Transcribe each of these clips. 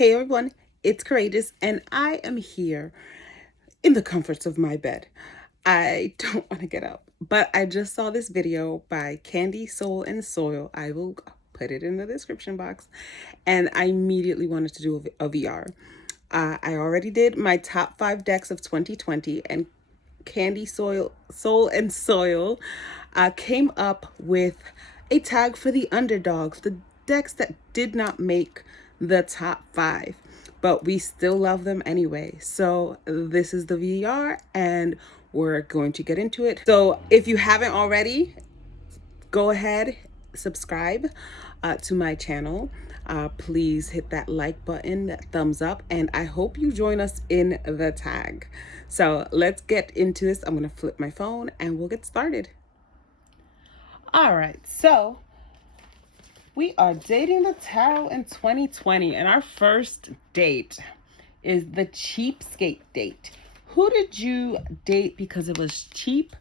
Hey everyone, it's Courageous, and I am here in the comforts of my bed. I don't want to get up, but I just saw this video by Candy, Soul, and Soil. I will put it in the description box, and I immediately wanted to do a VR. I already did my top 5 decks of 2020, and Candy, Soul, and Soil came up with a tag for the underdogs, the decks that did not make the top 5, but we still love them anyway. So this is the VR, and we're going to get into it. So if you haven't already, go ahead, subscribe to my channel. Please hit that like button, that thumbs up, and I hope you join us in the tag. So let's get into this. I'm gonna flip my phone and we'll get started. All right, so we are dating the tarot in 2020, and our first date is the Cheapskate Date. Who did you date because it was cheap,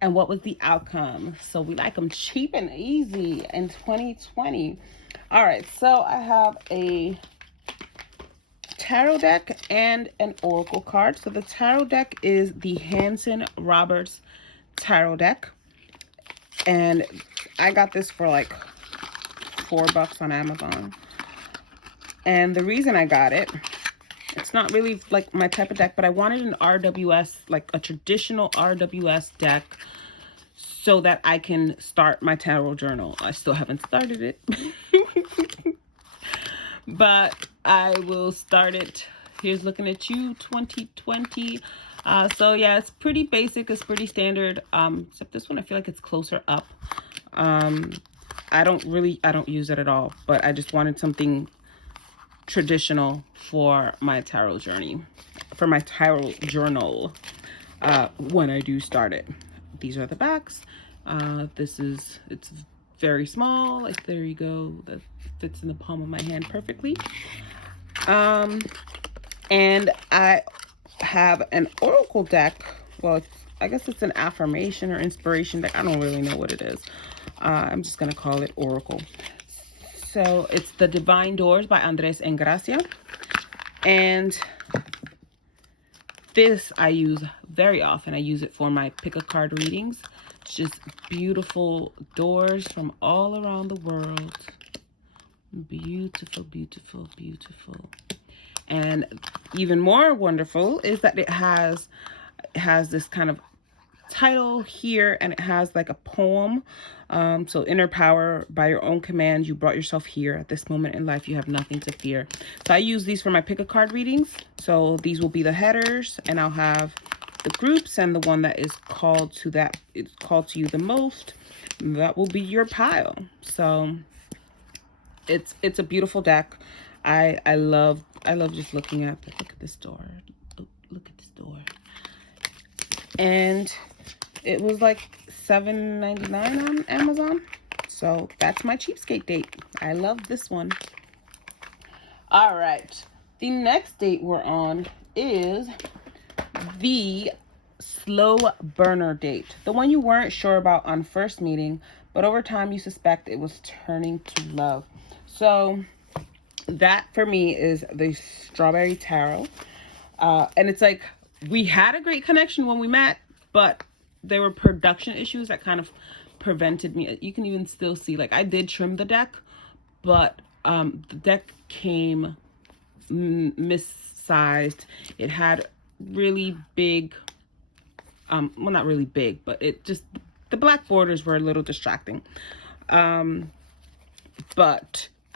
and what was the outcome? So we like them cheap and easy in 2020. All right, so I have a tarot deck and an oracle card. So the tarot deck is the Hanson Roberts tarot deck, and I got this for like $4 on Amazon. And the reason I got it, it's not really like my type of deck, but I wanted an RWS, like a traditional RWS deck, so that I can start my tarot journal. I still haven't started it, but I will start it. Here's looking at you 2020. So yeah, it's pretty basic, it's pretty standard, except this one I feel like it's closer up. I don't use it at all, but I just wanted something traditional for my tarot journey, for my tarot journal, when I do start it. These are the backs. It's very small, like there you go, that fits in the palm of my hand perfectly. And I have an oracle deck. Well, I guess it's an affirmation or inspiration deck. I don't really know what it is. I'm just gonna call it oracle. So it's the Divine Doors by Andres Engracia, and this I use very often. I use it for my pick a card readings. It's just beautiful doors from all around the world. Beautiful, beautiful, beautiful. And even more wonderful is that it has this kind of title here, and it has like a poem. So inner power, by your own command you brought yourself here. At this moment in life you have nothing to fear. So I use these for my pick a card readings. So these will be the headers, and I'll have the groups, and the one that is called to it's called to you the most, that will be your pile. So it's a beautiful deck. I love just looking at look at this door. Oh, look at this door. And it was like $7.99 on Amazon. So that's my Cheapskate Date. I love this one. All right. The next date we're on is the Slow Burner Date. The one you weren't sure about on first meeting, but over time you suspect it was turning to love. So that for me is the Strawberry Tarot. And it's like, we had a great connection when we met, but there were production issues that kind of prevented me. You can even still see, like, I did trim the deck, but the deck came missized. It had really big, well, not really big, but it just, the black borders were a little distracting. But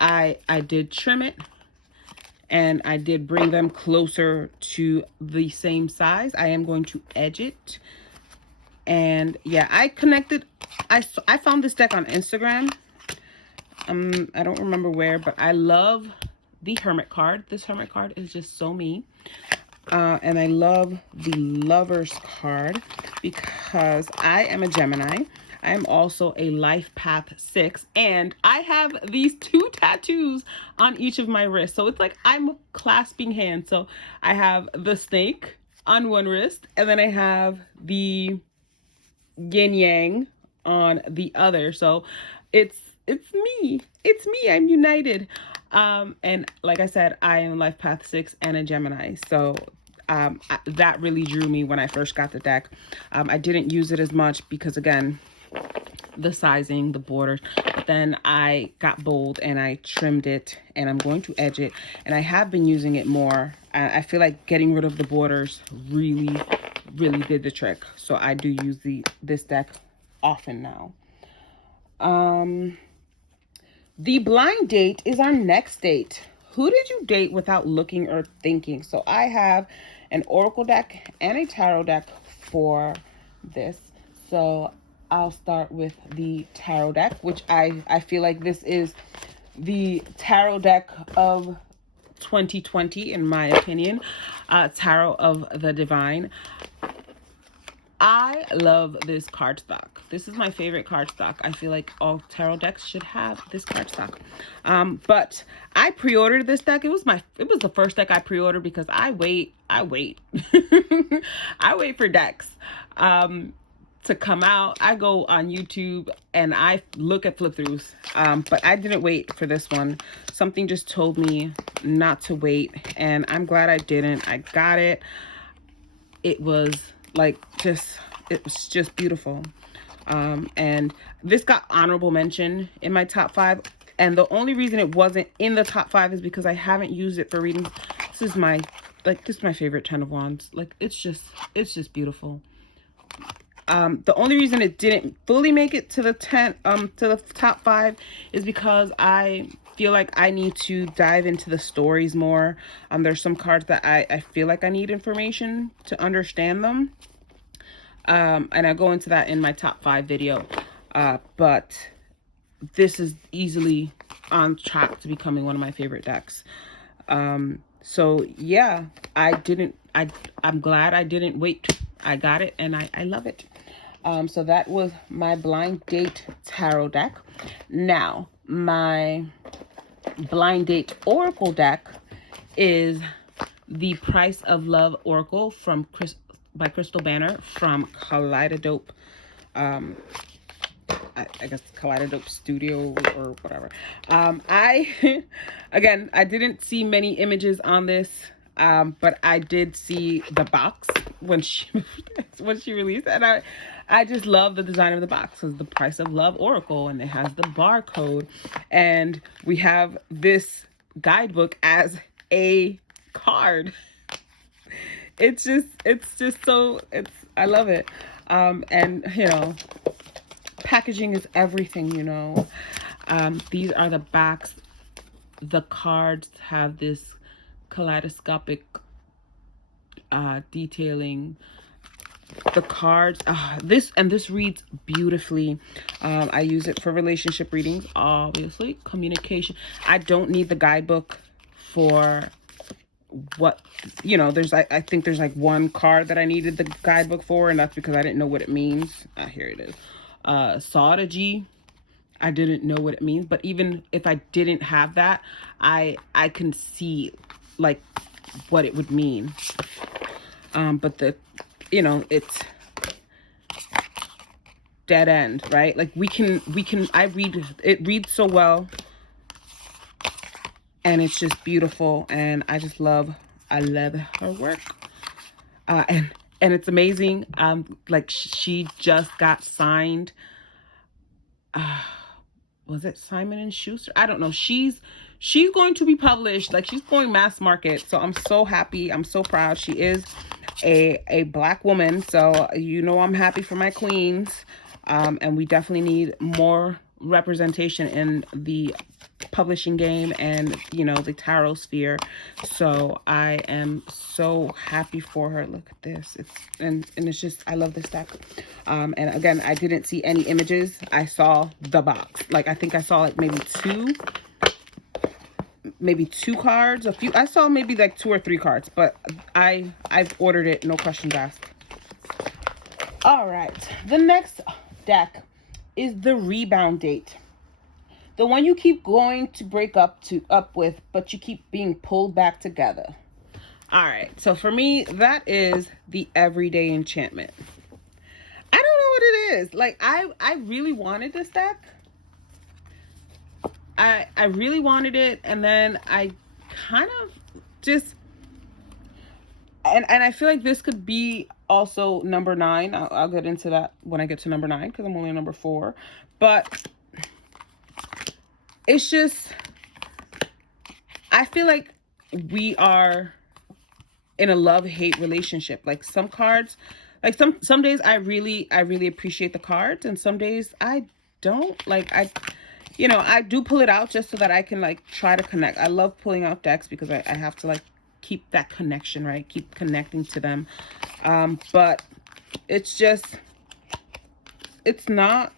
I did trim it, and I did bring them closer to the same size. I am going to edge it. And yeah, I found this deck on Instagram. I don't remember where, but I love the Hermit card. This Hermit card is just so me. And I love the Lovers card because I am a Gemini. I am also a Life Path 6, and I have these 2 tattoos on each of my wrists. So it's like I'm clasping hands. So I have the snake on one wrist, and then I have the yin yang on the other. So it's me. I'm united. And like I said, I am Life Path 6 and a Gemini. So that really drew me when I first got the deck. I didn't use it as much because, again, the sizing, the borders. But then I got bold and I trimmed it, and I'm going to edge it. And I have been using it more. I feel like getting rid of the borders really did the trick. So I do use this deck often now. The blind date is our next date. Who did you date without looking or thinking? So I have an oracle deck and a tarot deck for this. So I'll start with the tarot deck, which I feel like this is the tarot deck of 2020, in my opinion. Tarot of the Divine. I love this cardstock. This is my favorite cardstock. I feel like all tarot decks should have this cardstock. But I pre-ordered this deck. It was the first deck I pre-ordered because I wait. I wait for decks to come out. I go on YouTube and I look at flip throughs. But I didn't wait for this one. Something just told me not to wait, and I'm glad I didn't. I got it. It was just beautiful. And this got honorable mention in my top 5, and the only reason it wasn't in the top 5 is because I haven't used it for readings. This is my favorite 10 of Wands. Like, it's just beautiful. The only reason it didn't fully make it to the top 5 is because I feel like I need to dive into the stories more. There's some cards that I feel like I need information to understand them. And I go into that in my top 5 video. But this is easily on track to becoming one of my favorite decks. So yeah, I'm glad I didn't wait. I got it and I love it. So that was my blind date tarot deck. Now, my blind date oracle deck is the Price of Love Oracle by Crystal Banner from Kaleidodope. I guess Kaleidodope Studio or whatever. I didn't see many images on this, but I did see the box when she released, and I just love the design of the box. It's the Price of Love Oracle, and it has the barcode, and we have this guidebook as a card. It's just so, I love it. And you know, packaging is everything, you know. These are the backs. The cards have this kaleidoscopic detailing. The cards, this reads beautifully. I use it for relationship readings, obviously. Communication. I don't need the guidebook for what, you know, I think there's like one card that I needed the guidebook for, and that's because I didn't know what it means. Here it is. Saudagy. I didn't know what it means, but even if I didn't have that, I can see like what it would mean. But you know, it's dead end, right? Like it reads so well, and it's just beautiful, and I love her work. And it's amazing. Like, she just got signed. Was it Simon and Schuster? I don't know. She's going to be published. Like, she's going mass market. So I'm so happy. I'm so proud. She is a Black woman. So, you know, I'm happy for my queens. And we definitely need more representation in the publishing game and, you know, the tarot sphere. So I am so happy for her. Look at this. It's just, I love this deck. And again, I didn't see any images. I saw the box. Like, I think I saw like maybe two cards, I saw maybe like 2 or 3 cards, but I've ordered it, no questions asked. All right, the next deck is the Rebound Date. The one you keep going to break up with, but you keep being pulled back together. All right, so for me, that is the Everyday Enchantment. I don't know what it is. Like, I really wanted this deck. I really wanted it, and then I kind of just, and I feel like this could be also number 9. I'll get into that when I get to number 9, because I'm only on number 4. But it's just, I feel like we are in a love-hate relationship. Like some cards, like some days I really appreciate the cards, and some days I don't. Like I do pull it out just so that I can like try to connect. I love pulling out decks because I have to like keep that connection, right? Keep connecting to them. But it's just, it's not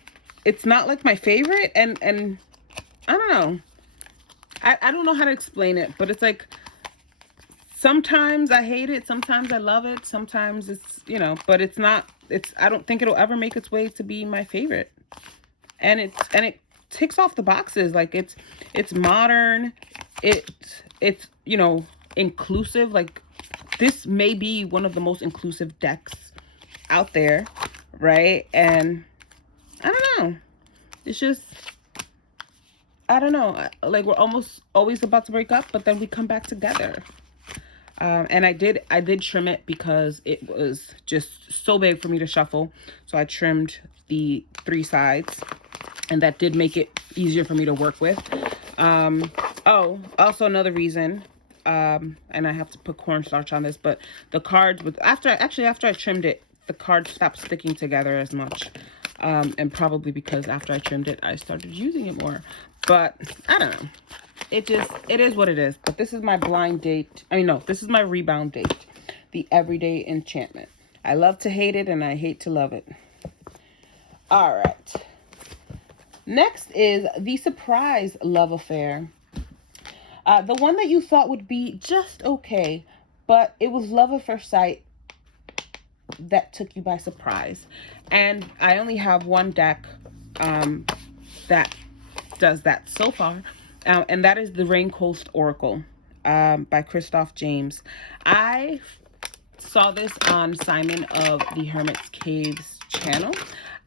like my favorite, and I don't know. I don't know how to explain it, but it's like sometimes I hate it, sometimes I love it, sometimes it's, but it's not, I don't think it'll ever make its way to be my favorite. And it ticks off the boxes. Like it's modern, it's inclusive. Like this may be one of the most inclusive decks out there, right? And I don't know, it's just, I don't know, like we're almost always about to break up, but then we come back together. And I did trim it because it was just so big for me to shuffle. So I trimmed the 3 sides, and that did make it easier for me to work with. Oh, also another reason, and I have to put cornstarch on this, but the cards after I trimmed it, the cards stopped sticking together as much. And probably because after I trimmed it, I started using it more. But I don't know. It is what it is. But this is my blind date. I mean, no, this is my rebound date. The everyday enchantment. I love to hate it, and I hate to love it. All right. Next is the surprise love affair. The one that you thought would be just okay, but it was love at first sight that took you by surprise. And I only have one deck that does that so far, and that is the Rain Coast Oracle by Christoph James. I saw this on Simon of the Hermit's Caves channel,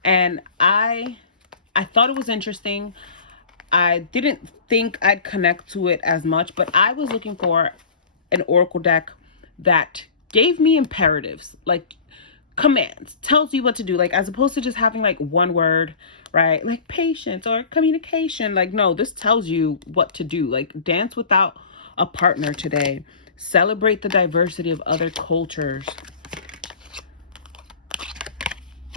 and I thought it was interesting. I didn't think I'd connect to it as much, but I was looking for an oracle deck that gave me imperatives, like commands, tells you what to do, like as opposed to just having like one word, right? Like patience or communication. Like, no, this tells you what to do. Like, dance without a partner today. Celebrate the diversity of other cultures.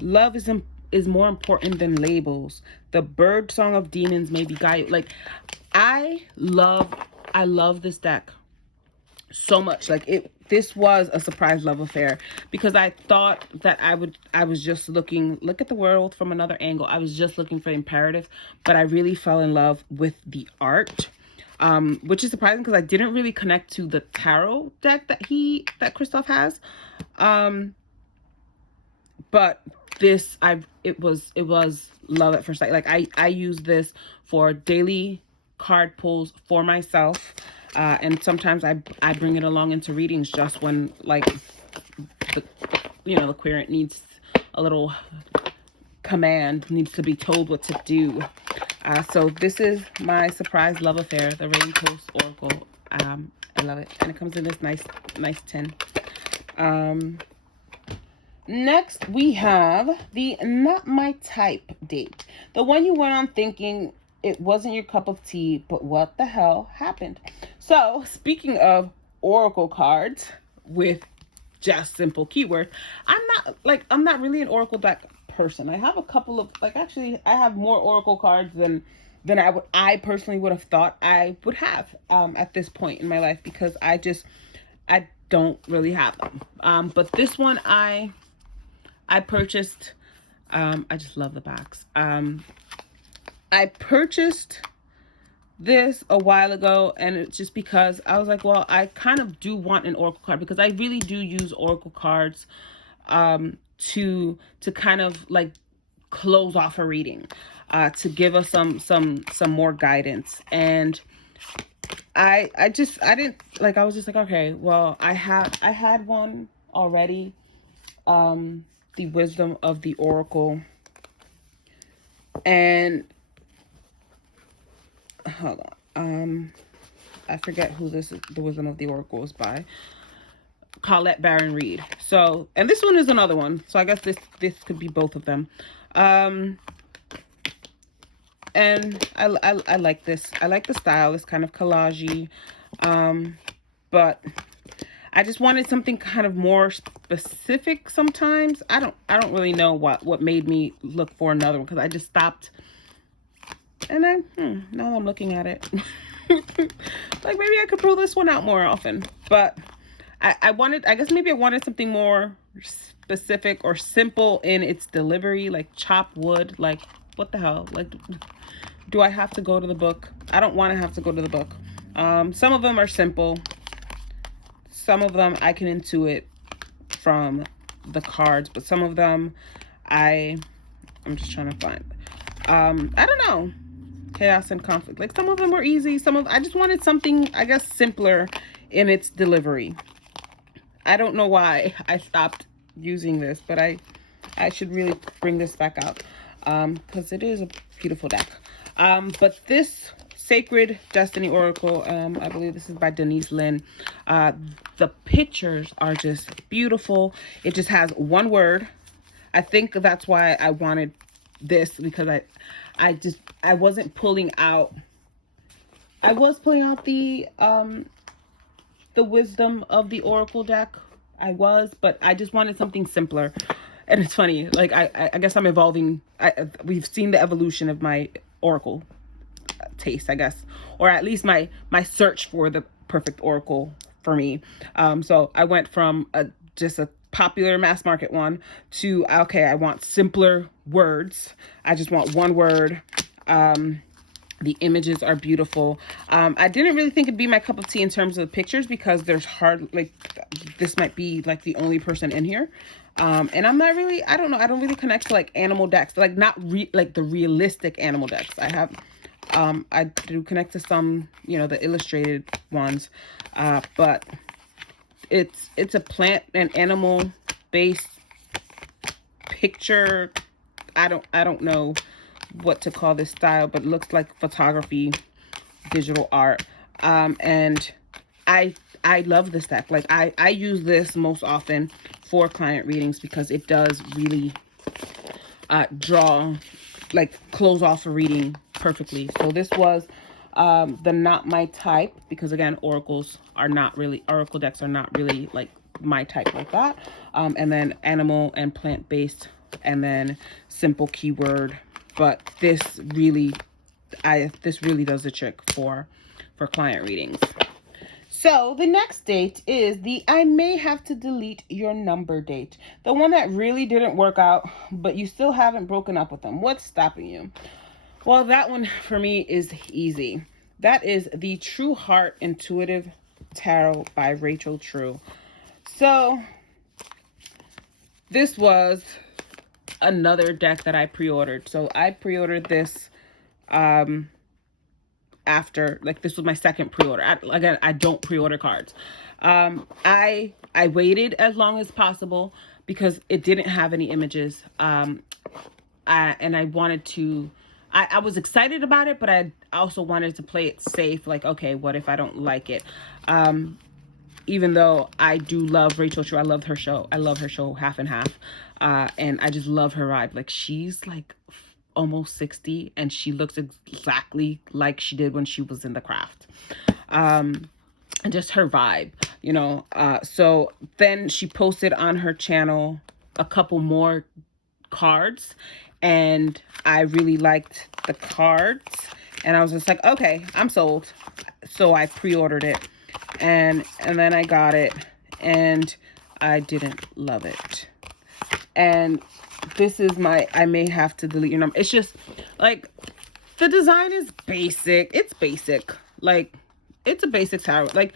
Love is more important than labels. The bird song of demons may be guided. Like, I love this deck so much. Like this was a surprise love affair, because I thought that I was just look at the world from another angle. I was just looking for imperative, but I really fell in love with the art, which is surprising because I didn't really connect to the tarot deck that Christoph has. But this, it was love at first sight. Like I use this for daily card pulls for myself. And sometimes I bring it along into readings just when like the querent needs a little command, needs to be told what to do. So this is my surprise love affair, the Rain Coast Oracle. I love it, and it comes in this nice tin. Next we have the Not My Type date, the one you went on thinking it wasn't your cup of tea, but what the hell happened? So speaking of oracle cards with just simple keywords, I'm not really an oracle deck person. I have a couple of, like, actually I have more oracle cards than I personally would have thought I would have at this point in my life, because I don't really have them. But this one I purchased. I just love the box. I purchased this a while ago, and it's just because I was like, well, I kind of do want an oracle card, because I really do use oracle cards to kind of like close off a reading, to give us some more guidance. And I didn't, like, I was just like, okay, well, I had one already, the Wisdom of the Oracle, and hold on. I forget who this is, The Wisdom of the Oracle is by. Colette Baron Reed. So, and this one is another one. So I guess this could be both of them. And I like this. I like the style. It's kind of collagey. But I just wanted something kind of more specific sometimes. I don't really know what made me look for another one, because I just stopped. And now I'm looking at it. Like, maybe I could pull this one out more often. But I guess maybe I wanted something more specific or simple in its delivery, like chopped wood. Like, what the hell? Like, do I have to go to the book? I don't want to have to go to the book. Some of them are simple. Some of them I can intuit from the cards, but some of them I'm just trying to find. I don't know. Chaos and conflict. Like, some of them were easy. I just wanted something, I guess, simpler in its delivery. I don't know why I stopped using this, but I should really bring this back out, because it is a beautiful deck. But this Sacred Destiny Oracle, I believe this is by Denise Lynn. The pictures are just beautiful. It just has one word. I think that's why I wanted this, because I wasn't pulling out. I was pulling out the Wisdom of the Oracle deck. But I just wanted something simpler. And it's funny, like, I guess I'm evolving. We've seen the evolution of my Oracle taste, I guess, or at least my search for the perfect Oracle for me. So I went from just a popular mass market one to, okay, I want simpler words. I just want one word. The images are beautiful. I didn't really think it'd be my cup of tea in terms of the pictures, because there's this might be like the only person in here. And I'm not really, I don't know, I don't really connect to like animal decks, like not like the realistic animal decks. I do connect to some, the illustrated ones, but it's a plant and animal based picture. I don't know what to call this style, but it looks like photography, digital art. And I love this deck. Like, I use this most often for client readings, because it does really close off a reading perfectly. So this was the Not My Type, because again, oracle decks are not really like my type like that. And then animal and plant based, and then simple keyword. But this really does the trick for client readings. So the next date is the I may have to delete your number date. The one that really didn't work out, but you still haven't broken up with them. What's stopping you? Well, that one for me is easy. That is the True Heart Intuitive Tarot by Rachel True. So this was another deck that I pre-ordered. So I pre-ordered this after, like, this was my second pre-order. Again, I don't pre-order cards. I waited as long as possible because it didn't have any images. And I wanted to, I was excited about it, but I also wanted to play it safe. Like, okay, what if I don't like it? Even though I do love Rachel True, I love her show. I love her show Half and Half. And I just love her vibe. Like, she's like almost 60 and she looks exactly like she did when she was in the craft. And just her vibe, so then she posted on her channel a couple more cards, and I really liked the cards, and I was just like, okay, I'm sold. So I pre-ordered it, and then I got it, and I didn't love it. And this is my I may have to delete your number. It's just like, the design is basic. It's basic. Like, it's a basic tarot. Like,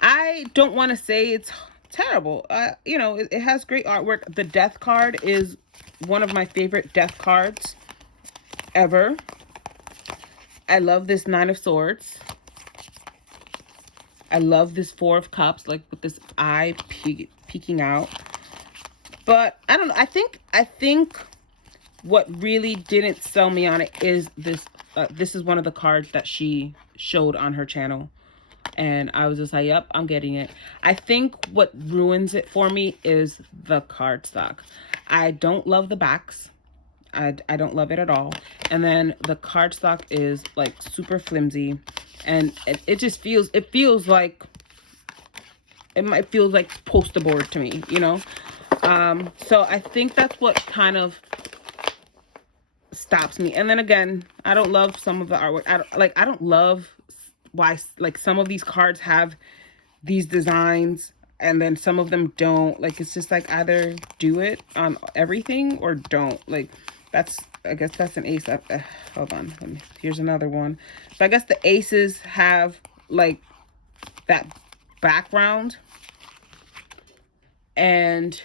I don't want to say it's terrible. It has great artwork. The Death card is one of my favorite Death cards ever. I love this Nine of Swords. I love this Four of Cups, like with this eye peeking out. But I don't know. I think what really didn't sell me on it is this this is one of the cards that she showed on her channel. And I was just like, yep, I'm getting it. I think what ruins it for me is the cardstock. I don't love the backs. I don't love it at all. And then the cardstock is like super flimsy. And it just feels, it feels like poster board to me, you know? So I think that's what kind of stops me. And then again, I don't love some of the artwork. I don't love why like some of these cards have these designs and then some of them don't. Like, it's just like either do it on everything or don't. Like, that's, I guess that's an ace. Hold on, here's another one. So I guess the aces have like that background, and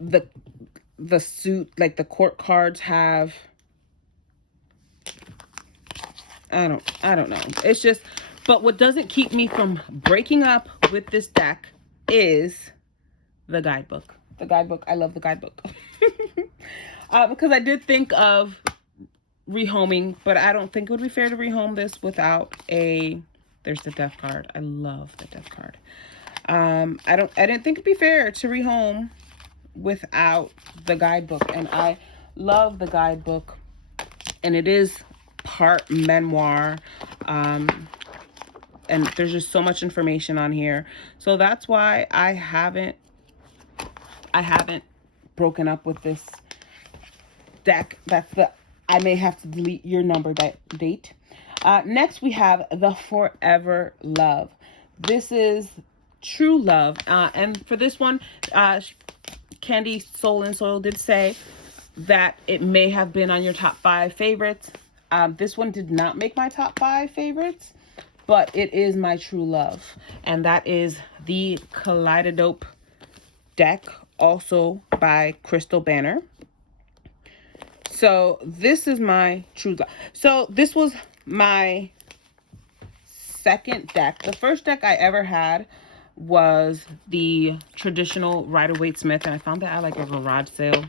the suit, like the court cards have, I don't know. It's just, but what doesn't keep me from breaking up with this deck is the guidebook. The guidebook, I love the guidebook. Because I did think of rehoming, but I don't think it would be fair to rehome this without a, there's the death card. I love the death card. I didn't think it'd be fair to rehome without the guidebook, and I love the guidebook, and it is part memoir, and there's just so much information on here. So that's why I haven't broken up with this deck. That's the, I may have to delete your number date. Next we have the Forever Love. This is True Love, and for this one, Candy Soul and Soil did say that it may have been on your top 5 favorites. This one did not make my top 5 favorites, but it is my true love. And that is the Kaleidodope deck, also by Crystal Banner. So this is my true love. So this was my second deck. The first deck I ever had was the traditional Rider-Waite-Smith, and I found that at like a garage sale.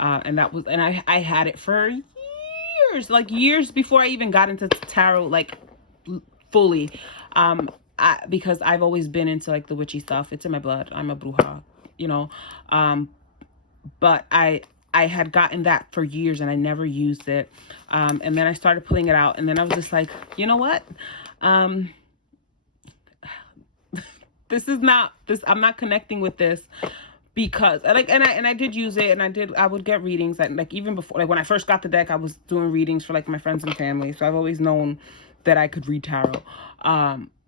And that was, and I had it for years, like years before I even got into tarot, like fully, because I've always been into like the witchy stuff. It's in my blood. I'm a bruja, you know. But I had gotten that for years and I never used it. And then I started pulling it out, and then I was just like, you know what? This is not this. I'm not connecting with this, because like, and I did use it, and I would get readings, that like even before, like when I first got the deck, I was doing readings for like my friends and family. So I've always known that I could read tarot.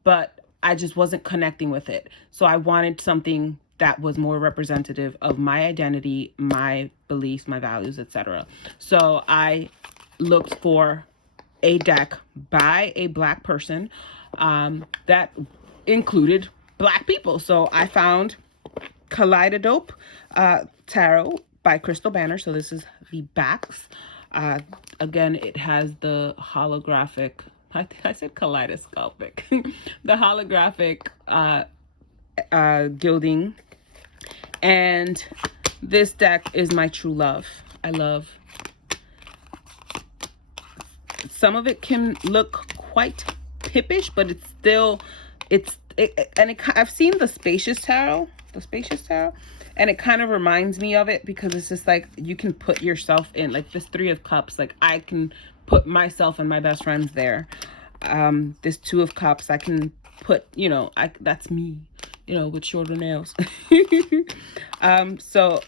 But I just wasn't connecting with it. So I wanted something that was more representative of my identity, my beliefs, my values, etc. So I looked for a deck by a Black person, that included Black people. So I found Kaleidodope Tarot by Crystal Banner. So this is the backs. Again, it has the holographic, I said kaleidoscopic, the holographic gilding. And this deck is my true love. I love, some of it can look quite pippish, but it's still, I've seen the Spacious Tarot, and it kind of reminds me of it, because it's just like you can put yourself in, like this 3 of Cups, like I can put myself and my best friends there. This 2 of Cups, I can put, you know, that's me, you know, with shorter nails. So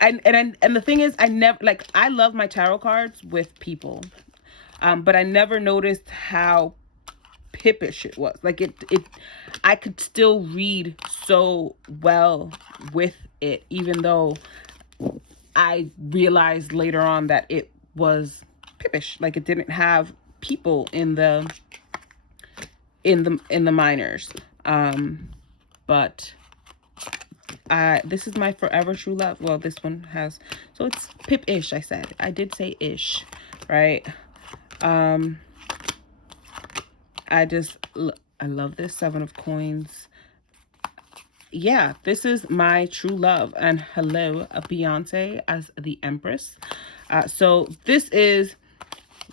and the thing is, I never, like, I love my tarot cards with people, but I never noticed how pippish it was. Like I could still read so well with it, even though I realized later on that it was pippish. Like it didn't have people in the minors. But this is my forever true love. Well, this one has, so it's pip-ish. I did say ish, right? I love this 7 of Coins. Yeah, this is my true love. And hello, Beyonce as the Empress. So this is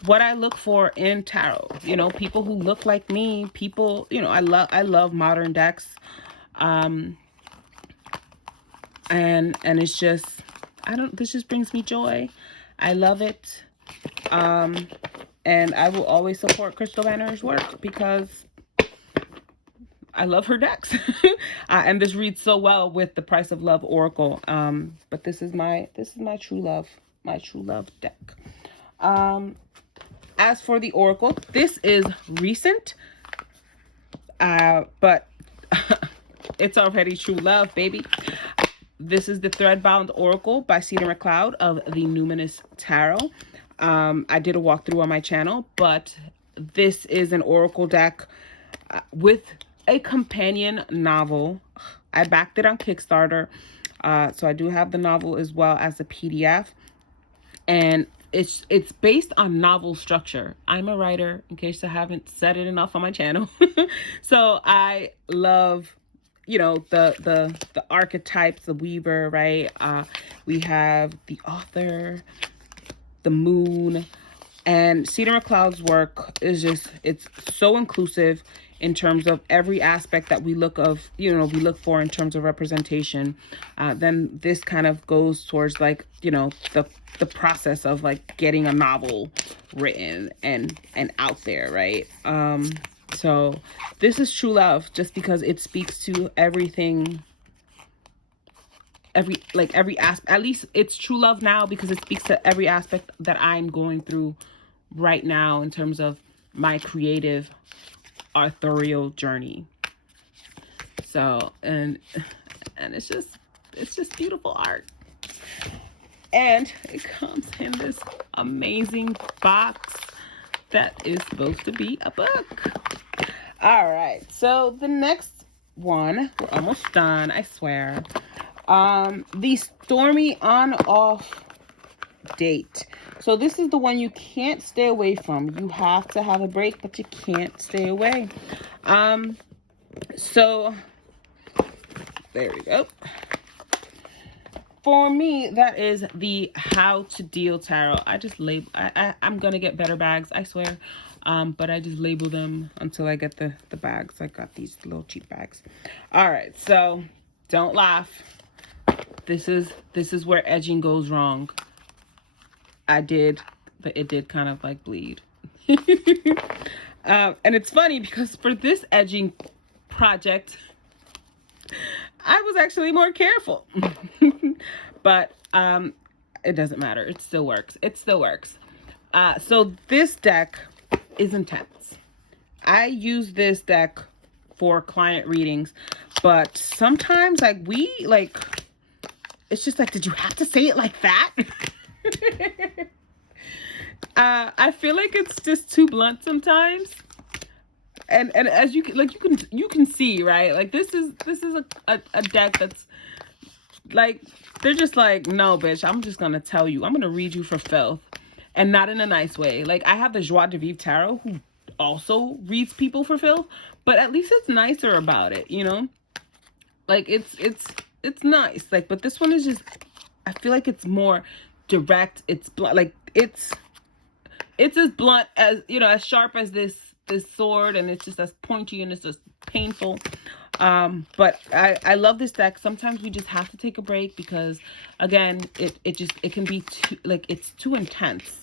what I look for in tarot. You know, people who look like me, people, you know, I love modern decks. And it's just, this just brings me joy. I love it. And I will always support Crystal Banner's work because I love her decks. And this reads so well with the Price of Love Oracle. But this is my true love, deck. As for the Oracle, this is recent, but it's already true love, baby. This is the Threadbound Oracle by Cedar McLeod of the Numinous Tarot. I did a walkthrough on my channel, but this is an Oracle deck with a companion novel. I backed it on Kickstarter, so I do have the novel as well as the PDF, and it's based on novel structure. I'm a writer, in case I haven't said it enough on my channel. So I love, you know, the archetypes, the weaver, right? We have the author, the moon, and Cedar McLeod's work is just, it's so inclusive in terms of every aspect that we look for in terms of representation. Then this kind of goes towards, like, you know, the process of like getting a novel written and out there, right? So this is true love just because it speaks to everything, every aspect. At least it's true love now because it speaks to every aspect that I'm going through right now in terms of my creative authorial journey. So, and it's just beautiful art. And it comes in this amazing box that is supposed to be a book. All right, so the next one, we're almost done, I swear. The Stormy On-Off Date. So this is the one you can't stay away from. You have to have a break, but you can't stay away. So there we go. For me, that is the How to Deal Tarot. I just label, I'm gonna get better bags, I swear. But I just label them until I get the bags. I got these little cheap bags. All right, so don't laugh. This is where edging goes wrong. It did kind of like bleed. And it's funny because for this edging project, I was actually more careful. But it doesn't matter. It still works. It still works. So this deck is intense. I use this deck for client readings, but sometimes it's just like, did you have to say it like that? I feel like it's just too blunt sometimes. And as you can see, right? Like this is a deck that's like, they're just like, no, bitch, I'm just gonna tell you, I'm gonna read you for filth, and not in a nice way. Like, I have the Joie de Vivre Tarot, who also reads people for filth, but at least it's nicer about it, you know? Like, it's nice. Like, but this one is just, I feel like it's more direct. It's blunt. Like, it's as blunt as, you know, as sharp as this sword, and it's just as pointy, and it's just painful. But I love this deck. Sometimes we just have to take a break because, again, it can be too, like, it's too intense.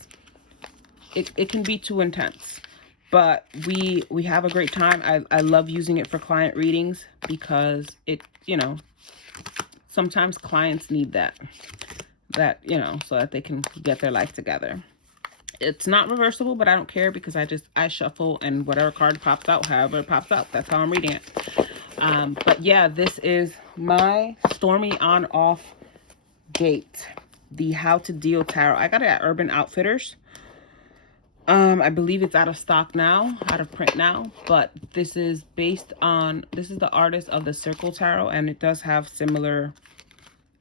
It can be too intense, but we have a great time. I love using it for client readings because it, you know, sometimes clients need that, you know, so that they can get their life together. It's not reversible, but I don't care because I shuffle, and whatever card pops out, however it pops out, that's how I'm reading it. But yeah, this is my Stormy On-Off Date, the How to Deal Tarot. I got it at Urban Outfitters. I believe it's out of stock now, out of print now, but this is based on, this is the artist of the Circle Tarot, and it does have similar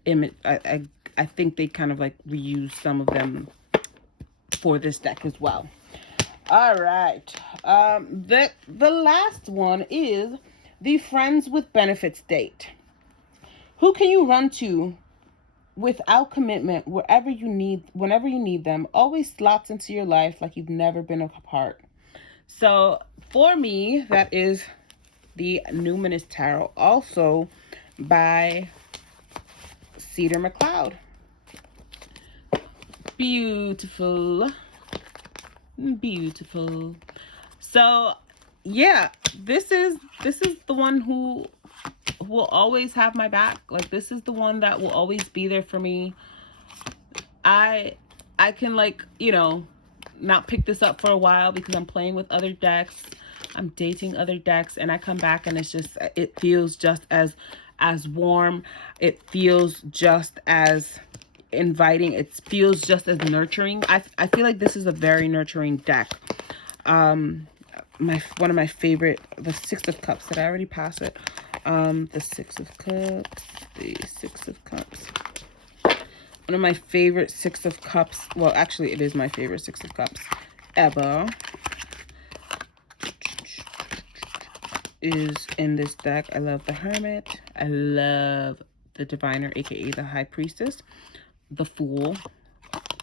image. I think they kind of like reuse some of them for this deck as well. All right. The last one is the Friends with Benefits Date. Who can you run to without commitment, whenever you need them, always slots into your life like you've never been apart. So for me, that is the Numinous Tarot, also by Cedar McLeod. Beautiful. Beautiful. So yeah, this is the one who will always have my back. Like, this is the one that will always be there for me. I can, like, you know, not pick this up for a while because I'm playing with other decks, I'm dating other decks, and I come back and it's just, it feels just as warm, it feels just as inviting, it feels just as nurturing. I feel like this is a very nurturing deck. One of my favorite, the Six of Cups. Did I already pass it? The Six of Cups, the Six of Cups. One of my favorite Six of Cups, well, actually, it is my favorite Six of Cups ever, is in this deck. I love the Hermit. I love the Diviner, aka the High Priestess, the Fool,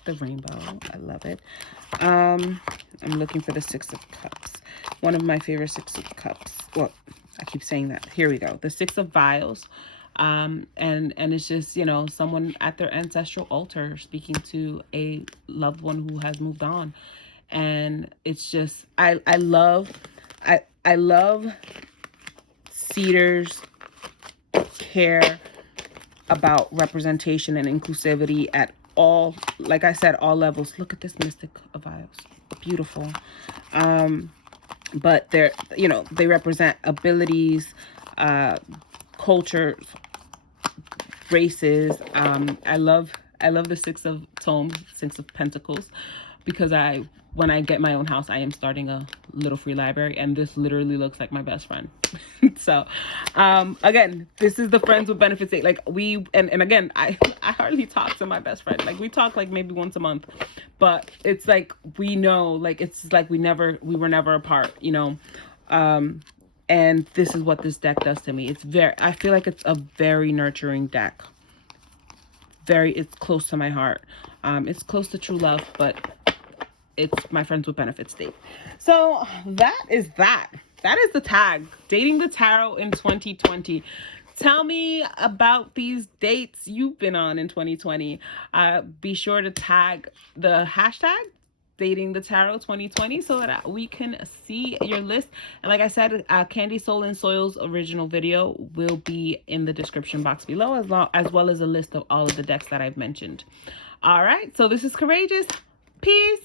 the Rainbow. I love it. I'm looking for the Six of Cups. One of my favorite Six of Cups. Well, I keep saying that. Here we go. The Six of Vials. And it's just, you know, someone at their ancestral altar speaking to a loved one who has moved on. And it's just, I love Cedar's care about representation and inclusivity at all, like I said, all levels. Look at this Mystic of Vials. Beautiful. But they're, you know, they represent abilities, cultures, races. I love the Six of Pentacles, because when I get my own house, I am starting a little free library, and this literally looks like my best friend. So again, this is the Friends with Benefits Date. Like, and again, I hardly talk to my best friend. Like, we talk like maybe once a month, but it's like, we know, like, it's like we were never apart, you know. And this is what this deck does to me. I feel like it's a very nurturing deck. It's close to my heart. It's close to true love, but it's my Friends with Benefits Date. So that is the tag, Dating the Tarot in 2020. Tell me about these dates you've been on in 2020. Be sure to tag the hashtag Dating the Tarot 2020 so that we can see your list. And like I said, Candy Soul and Soil's original video will be in the description box below, as well as a list of all of the decks that I've mentioned. All right, so this is Courageous. Peace.